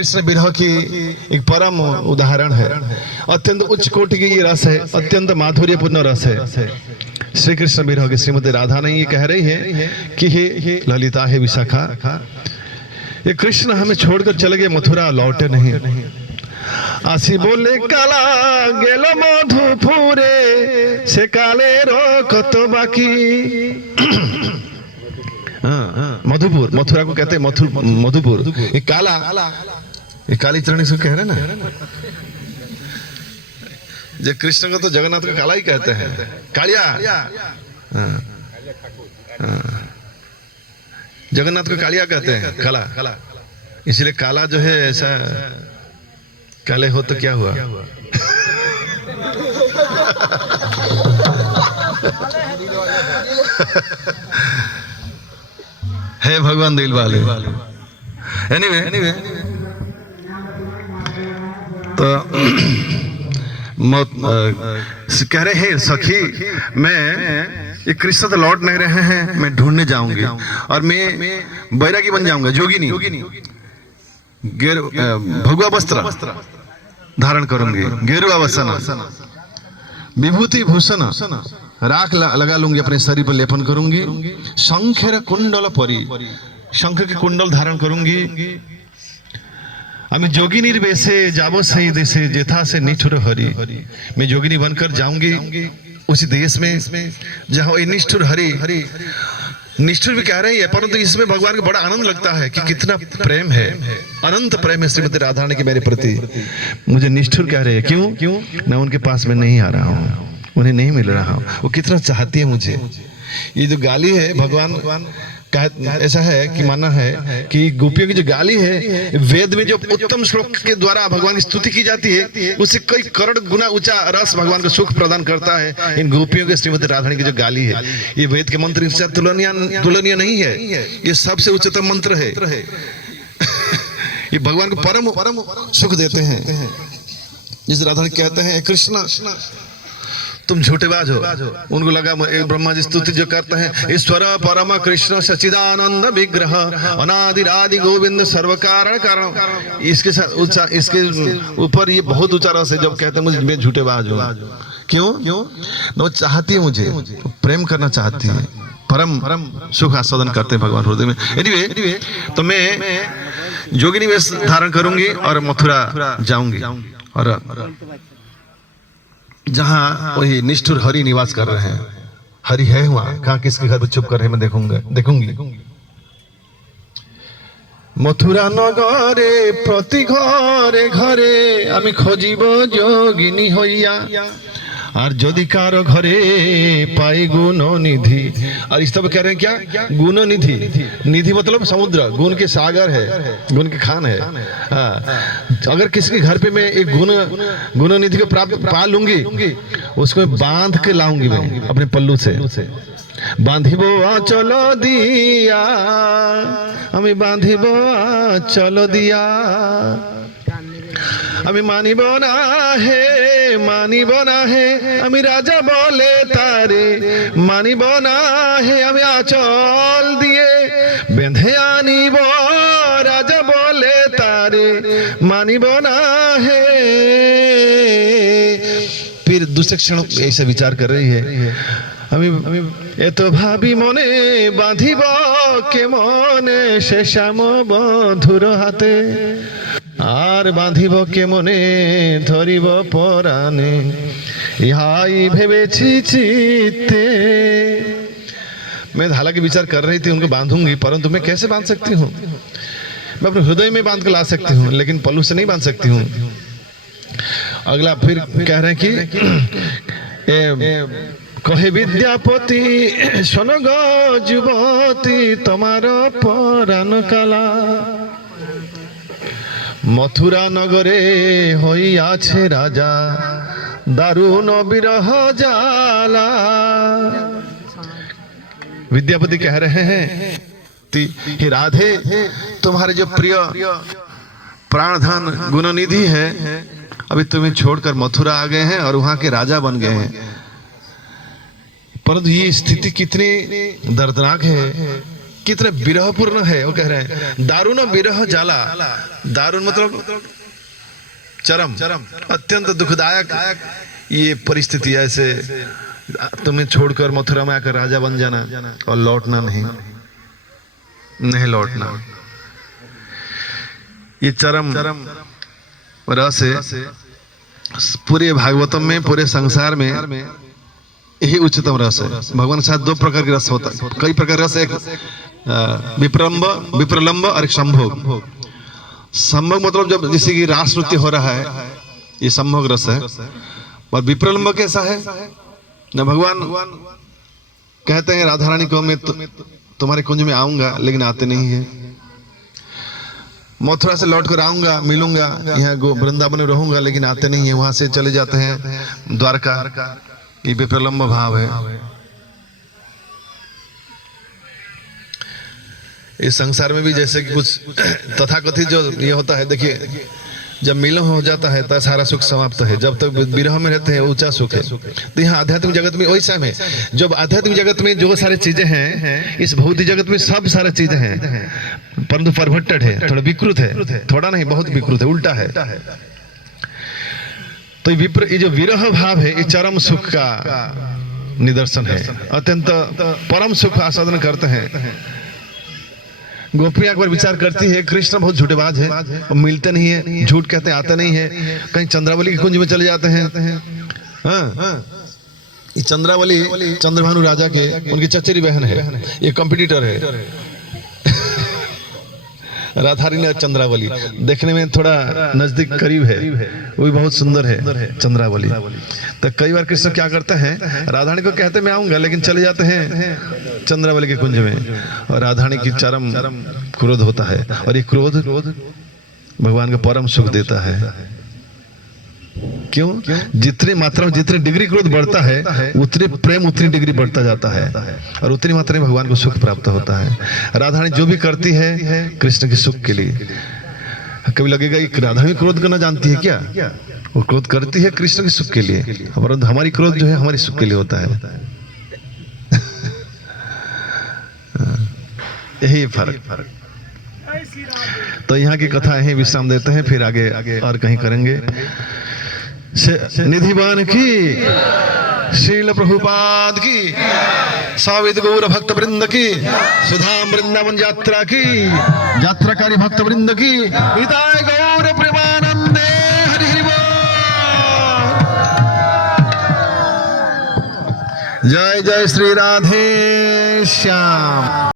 कृष्ण विरह की एक परम उदाहरण है। अत्यंत उच्च कोटि की ये रस है, अत्यंत माधुर्यपूर्ण रस है। श्री कृष्ण विरह की श्रीमती राधा ने ये कह रही है कि हे ललिता, हे विशाखा, ये कृष्ण हमें छोड़कर चले गए, मथुरा लौटे नहीं। आसी बोले काला गेलो मधुपुरे से काले रो कत बाकी। मधुपुर, मथुरा को कहते हैं मधुपुर। ये काला, ये काली चरण इसको कह रहे ना। जो कृष्ण को तो जगन्नाथ को काला ही कहते हैं, कालिया। जगन्नाथ को कालिया कहते हैं, काला। इसलिए काला जो है ऐसा, काले हो तो क्या हुआ। है भगवान दिल वाले। एनीवे तो कह रहे हैं सखी, मैं ये कृष्ण तो लौट नहीं रहे हैं, मैं ढूंढने जाऊंगी और मैं बैरागी बन जाऊंगा, जोगिनी। भगवा वस्त्र धारण करूंगी, गेरुआ वसन, विभूति भूषण राख लगा लूंगी, अपने शरीर पर लेपन करूंगी। शंखेर कुंडल परी, शंख के कुंडल धारण करूंगी। আমি যোগিনীর বেশে যাব সেই দেশে যেথা से निष्ठुर हरि। मैं जोगिनी बनकर जाऊंगी उसी देश में जहाँ ये निष्ठुर हरि, निष्ठुर भी कह रही है, परंतु इसमें भगवान को बड़ा आनंद लगता है कि कितना प्रेम है, अनंत प्रेम है श्रीमती राधा रानी के मेरे प्रति। मुझे निष्ठुर कह रहे हैं, क्यों? मैं उनके पास में नहीं आ रहा हूँ, उन्हें नहीं मिल रहा हूँ। वो कितना चाहती है मुझे। ये जो गाली है, भगवान ऐसा है कि मानना है कि गोपियों की जो गाली है, वेद में जो उत्तम श्लोक के द्वारा भगवान की स्तुति की जाती है, उससे कई करोड़ गुना ऊंचा रस भगवान को सुख प्रदान करता है। इन गोपियों के श्रीमती राधा रानी की जो गाली है, ये वेद के मंत्र से तुलनीय नहीं है, ये सबसे उच्चतम मंत्र है। ये भगवान को परम सुख देते हैं। जिस राधा रानी कहते हैं, कृष्ण तुम झूठेबाज हो। उनको लगा ब्रह्मा जी स्तुति जो करते हैं, ईश्वर परम कृष्ण सच्चिदानंद विग्रह अनादि आदि गोविंद सर्व कारण कारण, इसके साथ इसके ऊपर ये बहुत ऊंचा रस है। जब कहते हैं मुझे, मैं झूठेबाज हूँ, क्यों? वो चाहती है मुझे, प्रेम करना चाहती है, परम सुख आस्वादन करते हैं भगवान हृदय में। एनीवे तो मैं जोगिनी वेश धारण करूंगी और मथुरा जाऊंगी, और जहाँ वही निष्ठुर हरि निवास कर रहे हैं। हरि है वहां, कहाँ किसके घर पे चुप कर रहे हैं, मैं देखूंगी। मथुरा नगरे प्रति घरे घरे आमी खोजिब जोगिनी हइया, और यदि कारो घरे पाई गुण निधि। और इस तरह कह रहे हैं क्या? गुण निधि। निधि मतलब समुद्र, गुण के सागर है, गुण के खान है। अगर किसी के घर पे मैं एक गुण निधि को प्राप्त पा लूंगी, उसको बांध के लाऊंगी मैं अपने पल्लू से। बांधिबो आंचल दिया, हमें बांधिबो आंचल दिया। আমি মানিব না হে আমি রাজা বলে তারে, মানিব না হে আমি আঁচল দিয়ে বেঁধে আনিব রাজা বলে তারে, মানিব না হে। फिर दूसरे क्षण ऐसा विचार कर रही है, আমি এত ভাবি মনে বাঁধিব কে মনে সে শ্যাম বধুর হাতে, আর বাঁধিব কে মনে ধরিব পরাণে, ইহাই ভেবেছি চিত্তে। मैं हालांकि विचार कर रही थी उनको बांधूंगी, परंतु मैं कैसे बांध सकती हूँ? मैं अपने हृदय में बांध के ला सकती हूँ, लेकिन पल्लू से नहीं बांध सकती हूँ। अगला फिर कह रहे हैं कि कहे विद्यापति सुन गो जुवती तुम्हार परान काला, मथुरा नगरे हइयाछे राजा दारुण विरह जाला। विद्यापति कह रहे हैं, हे राधे, तुम्हारे जो प्रिय प्राणधन गुणनिधि है, अभी तुम्हें छोड़कर मथुरा आ गए हैं और वहां के राजा बन गए हैं। परंतु ये स्थिति कितनी दर्दनाक है कितने विरहपूर्ण है। वो कह रहे हैं दारुण विरह जाला, दारुण मतलब चरम, अत्यंत दुखदायक ये परिस्थिति है। ऐसे तुम्हें छोड़कर मथुरा में आकर राजा बन जाना और लौटना नहीं लौटना, ये चरम रस है। पूरे भागवतम में, पूरे संसार में यही उच्चतम रस है। भगवान के साथ दो प्रकार के रस होता है, कई प्रकार रस है। विप्रलंब और एक संभोग। संभोग मतलब जब जैसे कि रास नृत्य हो रहा है, ये संभोग रस है। और विप्रलंब कैसा है न, भगवान कहते हैं राधा रानी को मैं तुम्हारे कुंज में आऊंगा लेकिन आते नहीं है। मथुरा से लौट कर आऊंगा, मिलूंगा, यहाँ वृंदावन में रहूंगा लेकिन आते नहीं है। वहां से चले जाते हैं द्वारका। ये विप्रलंब भाव है। इस संसार में भी जैसे कि कुछ तथाकथित जो ये होता है, देखिए जब मिलन हो जाता है तब सारा सुख समाप्त है, जब तक विरह में रहते हैं ऊंचा सुख है। तो यहाँ आध्यात्मिक जगत में वही सेम है। जब आध्यात्मिक जगत में जो सारी चीजें हैं, इस भौतिक जगत में सब सारी चीजें हैं, परंतु परवर्टेड है, थोड़ा विकृत है, थोड़ा नहीं बहुत विकृत है, उल्टा है। तो ये जो विरह भाव है, ये चरम सुख का निदर्शन है। अत्यंत परम सुख आस्वादन करते हैं। गोपियां एक बार विचार करती है कृष्ण बहुत झूठेबाज है, और मिलते नहीं है, झूठ कहते हैं, आते नहीं है, कहीं चंद्रावली के कुंज में चले जाते हैं। हाँ, ये चंद्रावली चंद्रभानु राजा के उनकी चचेरी बहन है, ये कंपटीटर है। राधारानी और चंद्रावली देखने में थोड़ा नजदीक करीब है, वो भी बहुत सुंदर है चंद्रावली। तो कई बार कृष्ण क्या करते हैं, राधारानी को कहते मैं आऊंगा लेकिन चले जाते हैं चंद्रावली के कुंज में, और राधारानी की चरम क्रोध होता है। और ये क्रोध भगवान को परम सुख देता है। क्यों? जितनी मात्रा में, जितनी डिग्री क्रोध बढ़ता है, उतने प्रेम उतनी डिग्री बढ़ता जाता है, और उतनी मात्रा में भगवान को सुख प्राप्त होता है। राधारानी जो भी करती है कृष्ण के सुख के लिए। कभी लगेगा कि राधारानी क्रोध करना जानती है क्या? वो क्रोध करती है कृष्ण के सुख के लिए, परंतु हमारी क्रोध जो है हमारे सुख के लिए होता है। यही फर्क। तो यहाँ की कथा यही विश्राम देते हैं, फिर आगे और कहीं करेंगे। निधिवान की, श्रील प्रभुपाद की, साविद गौर भक्त वृंद की, सुधाम वृंदावन यात्रा की, यात्राकारी भक्त वृंद की, पिताय गौर प्रेमानंदे हरि बोल। जय जय श्री राधे श्याम।